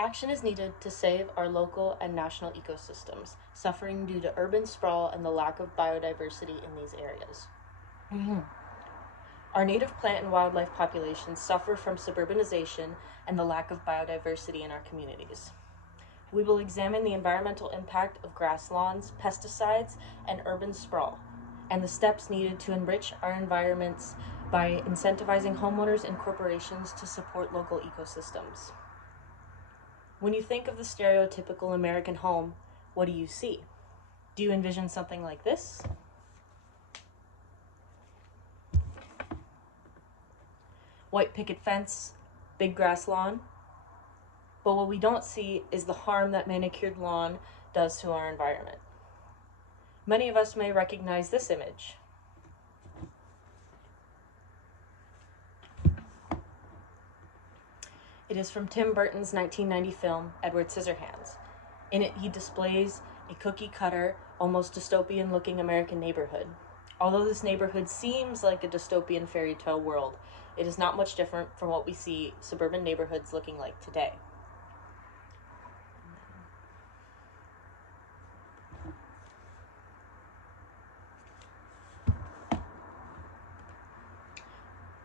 Action is needed to save our local and national ecosystems, suffering due to urban sprawl and the lack of biodiversity in these areas. Our native plant and wildlife populations suffer from suburbanization and the lack of biodiversity in our communities. We will examine the environmental impact of grass lawns, pesticides, and urban sprawl, and the steps needed to enrich our environments by incentivizing homeowners and corporations to support local ecosystems. When you think of the stereotypical American home, what do you see? Do you envision something like this? White picket fence, big grass lawn. But what we don't see is the harm that manicured lawn does to our environment. Many of us may recognize this image. It is from Tim Burton's 1990 film, Edward Scissorhands. In it, he displays a cookie cutter, almost dystopian looking American neighborhood. Although this neighborhood seems like a dystopian fairy tale world, it is not much different from what we see suburban neighborhoods looking like today.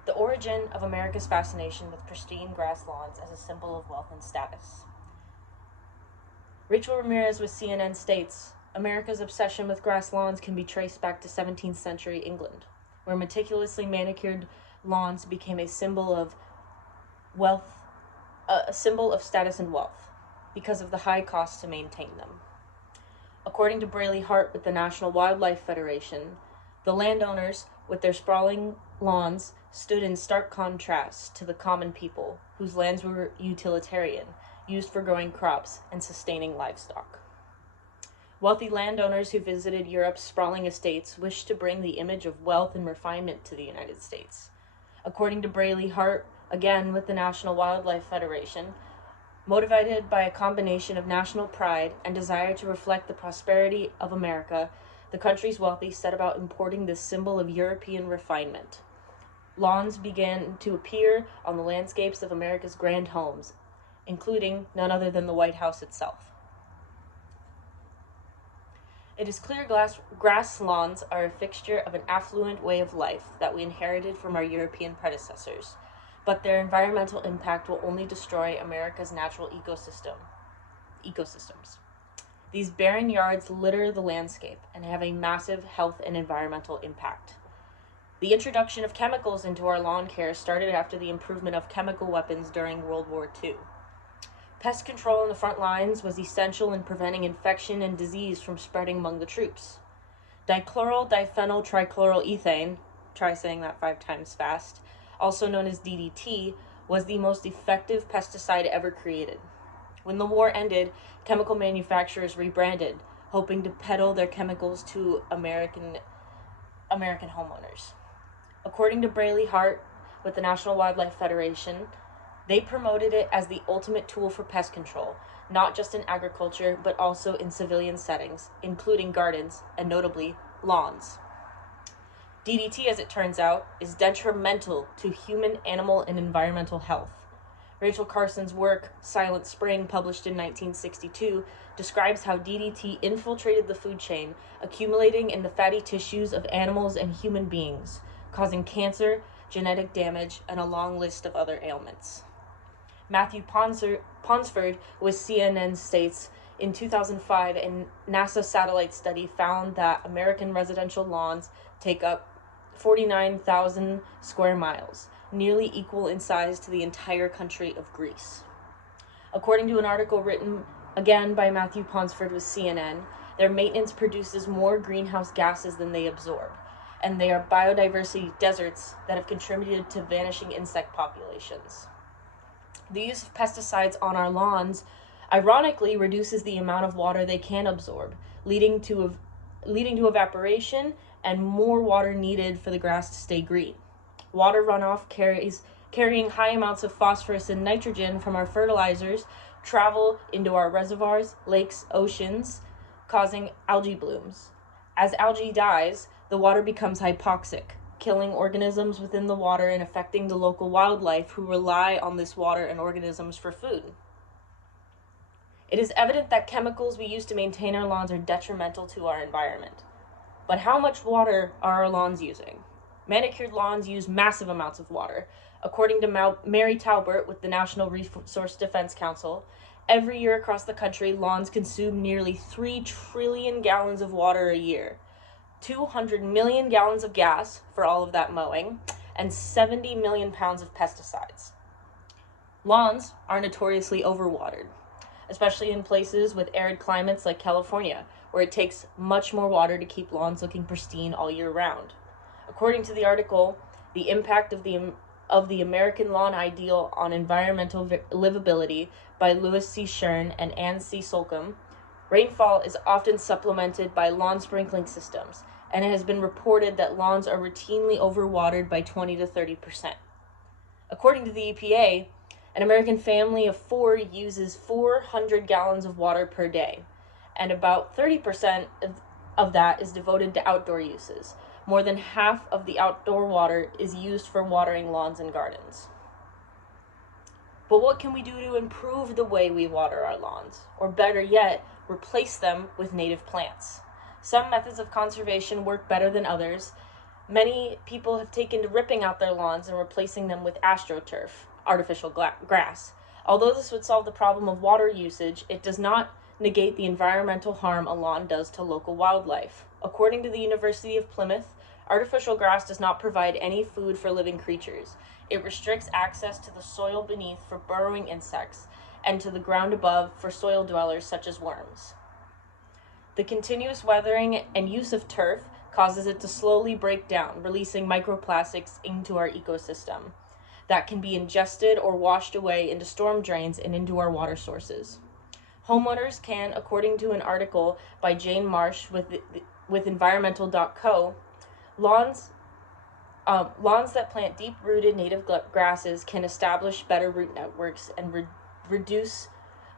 The origin of America's fascination with pristine grass lawns as a symbol of wealth and status. Rachel Ramirez with CNN states, America's obsession with grass lawns can be traced back to 17th century England, where meticulously manicured lawns became a symbol of wealth, a symbol of status and wealth, because of the high cost to maintain them. According to Brayley Hart with the National Wildlife Federation, the landowners, with their sprawling lawns, stood in stark contrast to the common people, whose lands were utilitarian, used for growing crops and sustaining livestock. Wealthy landowners who visited Europe's sprawling estates wished to bring the image of wealth and refinement to the United States. According to Brayley Hart, again with the National Wildlife Federation, motivated by a combination of national pride and desire to reflect the prosperity of America, the country's wealthy set about importing this symbol of European refinement. Lawns began to appear on the landscapes of America's grand homes, including none other than the White House itself. It is clear grass lawns are a fixture of an affluent way of life that we inherited from our European predecessors, but their environmental impact will only destroy America's natural ecosystems. These barren yards litter the landscape and have a massive health and environmental impact. The introduction of chemicals into our lawn care started after the improvement of chemical weapons during World War II. Pest control in the front lines was essential in preventing infection and disease from spreading among the troops. Dichloryl diphenyl trichloroethane, try saying that 5 times fast, also known as DDT, was the most effective pesticide ever created. When the war ended, chemical manufacturers rebranded, hoping to peddle their chemicals to American homeowners. According to Brayley Hart with the National Wildlife Federation, they promoted it as the ultimate tool for pest control, not just in agriculture, but also in civilian settings, including gardens and notably lawns. DDT, as it turns out, is detrimental to human, animal, and environmental health. Rachel Carson's work, Silent Spring, published in 1962, describes how DDT infiltrated the food chain, accumulating in the fatty tissues of animals and human beings, causing cancer, genetic damage, and a long list of other ailments. Matthew Ponsford with CNN states, in 2005, a NASA satellite study found that American residential lawns take up 49,000 square miles, nearly equal in size to the entire country of Greece. According to an article written again by Matthew Ponsford with CNN, their maintenance produces more greenhouse gases than they absorb, and they are biodiversity deserts that have contributed to vanishing insect populations. The use of pesticides on our lawns ironically reduces the amount of water they can absorb, leading to evaporation and more water needed for the grass to stay green. Water runoff carrying high amounts of phosphorus and nitrogen from our fertilizers travel into our reservoirs, lakes, oceans, causing algae blooms. As algae dies, the water becomes hypoxic, killing organisms within the water and affecting the local wildlife who rely on this water and organisms for food. It is evident that chemicals we use to maintain our lawns are detrimental to our environment. But how much water are our lawns using? Manicured lawns use massive amounts of water. According to Mary Talbert with the National Resource Defense Council, every year across the country, lawns consume nearly 3 trillion gallons of water a year, 200 million gallons of gas for all of that mowing, and 70 million pounds of pesticides. Lawns are notoriously overwatered, especially in places with arid climates like California, where it takes much more water to keep lawns looking pristine all year round. According to the article, The Impact of the American Lawn Ideal on Environmental Livability by Louis C. Shern and Ann C. Solcombe, rainfall is often supplemented by lawn sprinkling systems, and it has been reported that lawns are routinely overwatered by 20 to 30%. According to the EPA, an American family of 4 uses 400 gallons of water per day, and about 30% of that is devoted to outdoor uses. More than half of the outdoor water is used for watering lawns and gardens. But what can we do to improve the way we water our lawns? Or better yet, replace them with native plants. Some methods of conservation work better than others. Many people have taken to ripping out their lawns and replacing them with astroturf, artificial grass. Although this would solve the problem of water usage, it does not negate the environmental harm a lawn does to local wildlife. According to the University of Plymouth, artificial grass does not provide any food for living creatures. It restricts access to the soil beneath for burrowing insects and to the ground above for soil dwellers such as worms. The continuous weathering and use of turf causes it to slowly break down, releasing microplastics into our ecosystem that can be ingested or washed away into storm drains and into our water sources. Homeowners can, according to an article by Jane Marsh with environmental.co, lawns that plant deep-rooted native grasses can establish better root networks and reduce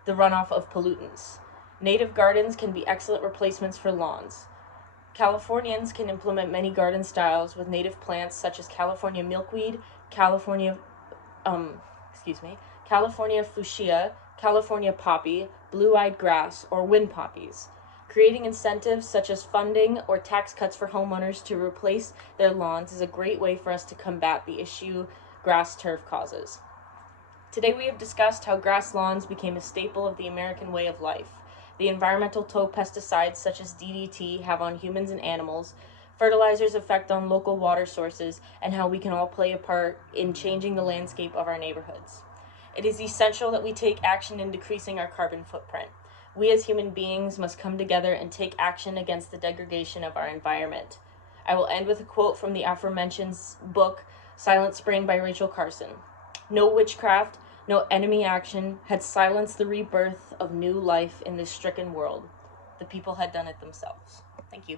the runoff of pollutants. Native gardens can be excellent replacements for lawns. Californians can implement many garden styles with native plants such as California milkweed, California fuchsia, California poppy, blue-eyed grass, or wind poppies. Creating incentives such as funding or tax cuts for homeowners to replace their lawns is a great way for us to combat the issue grass turf causes. Today we have discussed how grass lawns became a staple of the American way of life, the environmental toll pesticides such as DDT have on humans and animals, fertilizers' effect on local water sources, and how we can all play a part in changing the landscape of our neighborhoods. It is essential that we take action in decreasing our carbon footprint. We as human beings must come together and take action against the degradation of our environment. I will end with a quote from the aforementioned book, Silent Spring by Rachel Carson. No witchcraft, no enemy action had silenced the rebirth of new life in this stricken world. The people had done it themselves. Thank you.